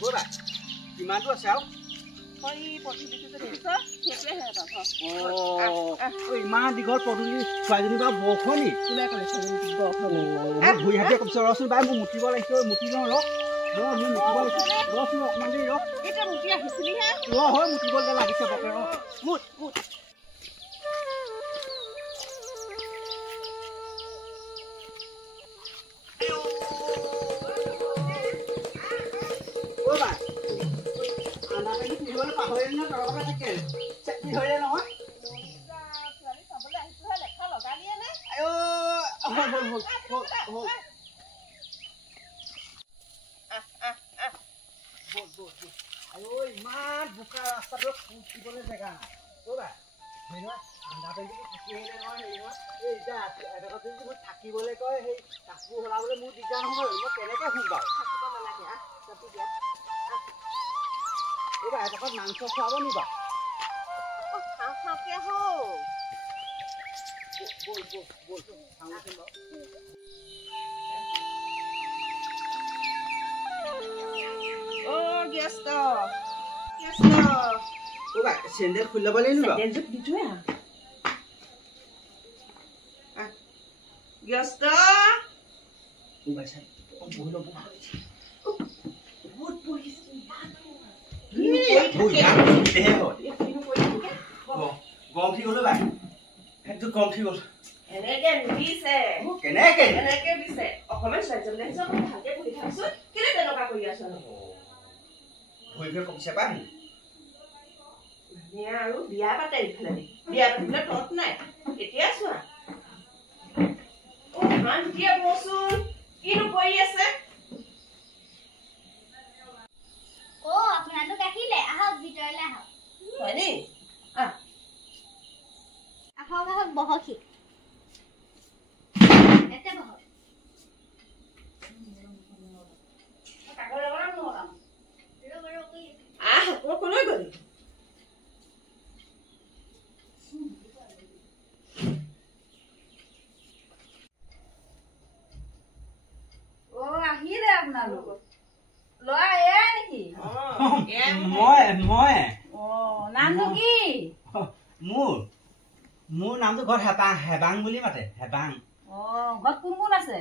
Bố bạn, thì má đua xéo. Ôi, bỏ thì tôi thấy sao? Thiệt đấy hả bà? Ôi, má đi gót bỏ đi, phải đi vào bộ khó nhỉ? Tôi lại còn phải bỏ không? Bùi hạt cầm sờ đó xin bái một tí vào lại chơi một tí nó đó. Đó, một tí vào đó xin mang đi đó. Cái trong một tí à, thì xử lý ha? Đó, hỏi một tí vào là cái sờ bọc này đó. Một. Bố bạn, là cái gì nó bảo hơi nó nó cái kể chạy đi hơi lên nó ấy. Ôi man buka terus boleh jaga. Coba. Mana? Anda pengen thaki hole নহয় নহয়. এই যা এটা কথা তুমি থাকি বলে কয় সেই কাকু হলা বলে মু দিজান হল মই কেনেকে হুবা থাকিব নালাগে আ চপি দিয়া এবা এটা মাংস খাব নিবা ও খাকে হো বল সামনে বল ও গেস্ট ওবা সেন্ডেল খুলে বলে নিবা সেন্ডেল জুক দিটোয়া গেস্ট ওবা চাই বহিলো বহুত বহিছে গম ঠিক হলো ভাই একটু কম ঠিক হল এনেকে নিছে কেনেকে দিছে অকমান সজ্জলে যাব ভালকে পঢ়ি থাকছো কেনে তেনেকা কৰি আছ ন ভইকে কমছে পাই নিয়া আৰু বিয়া পাতে ইফালে বিয়া পাতিলে তত নাই এতিয়া চোৱা ও মান দিয়া বসুন কিনো কৰি আছে ও আপোনালোক আহিলে আহক ভিতৰলৈ আহক হয়নি আহক বহকি এতে বহক কাগজ লগাম নহলাম মই কলৈ গলি ও আহিলে আপোনালোক লৰা এয়া নেকি মই নামটো কি মোৰ নামটো ঘৰত হেবাং বুলি মাতে হেবাং ঘৰত কোন কোন আছে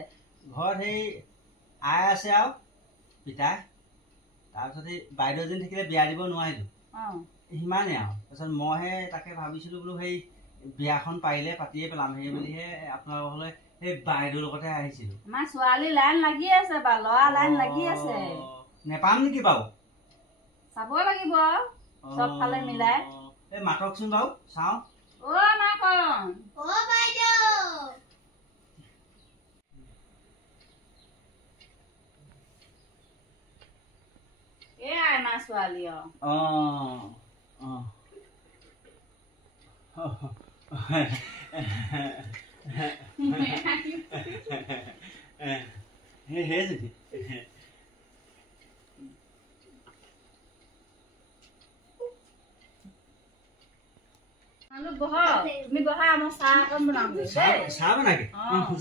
ঘৰত সেই আই আছে আৰু পিতা তাৰপিছত এই বাইদেউ এজনী থাকিলে বিয়া দিব নোৱাৰিলো সিমানেই আৰু তাৰপিছত মইহে তাকে ভাবিছিলো বোলো সেই বিয়াখন পাৰিলে পাতিয়ে পেলাম সেই বুলিহে আপোনালোকলৈ সেই বাইদেউৰ লগতে আহিছিলো আমাৰ ছোৱালী লাইন লাগি আছে বা ল'ৰা লাইন লাগি আছে নেপাম নেকি বাৰু চাব লাগিব সব ফালে মিলাই এই মাতকচোন বাৰু চাওঁ ও মাকন ও বাইদেউ এয়া আমাৰ ছোৱালী সেই যদি তুমি বহা আমাৰ চাহ অকণ বনাম চাহ বনাকে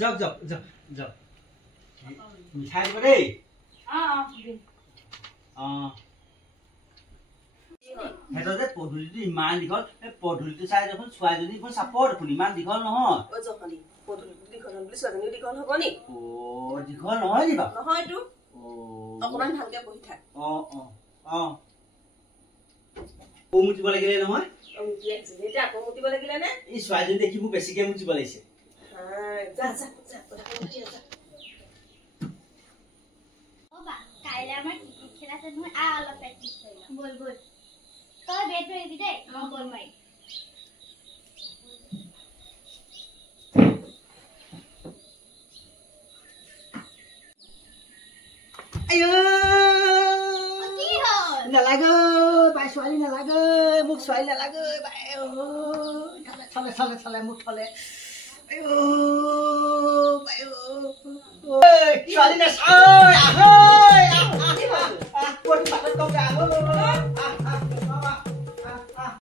যাওক যাওক যাওক যাওক মিঠাই দিব দেই সিহঁতৰ যে পদূলিটো ইমান দীঘল সেই পদূলিটো চাই দেখোন ছোৱালীজনী দেখোন চাপৰ দেখোন ইমান দীঘল নহয় দীঘল নহয় নি বাৰু নহয়তো অকমান ভালকে বহি থাক মুতিব লাগিলে নহয় আকৌ মুতিব লাগিলে নে এই ছোৱালীজনী দেখি মোক বেছিকে মুতিব লাগিছে কাইলৈ আমাৰ ক্ৰিকেট খেল আছে নহয় অলপ প্ৰেক্টিচ কৰিম বল তই বেট ধৰিবি দেই মই বল মাৰিম নালাগে বাই ছোৱালী নালাগে মোক ছোৱালী নালাগে বাই চালে মোক থলে ছোৱালী নাচায়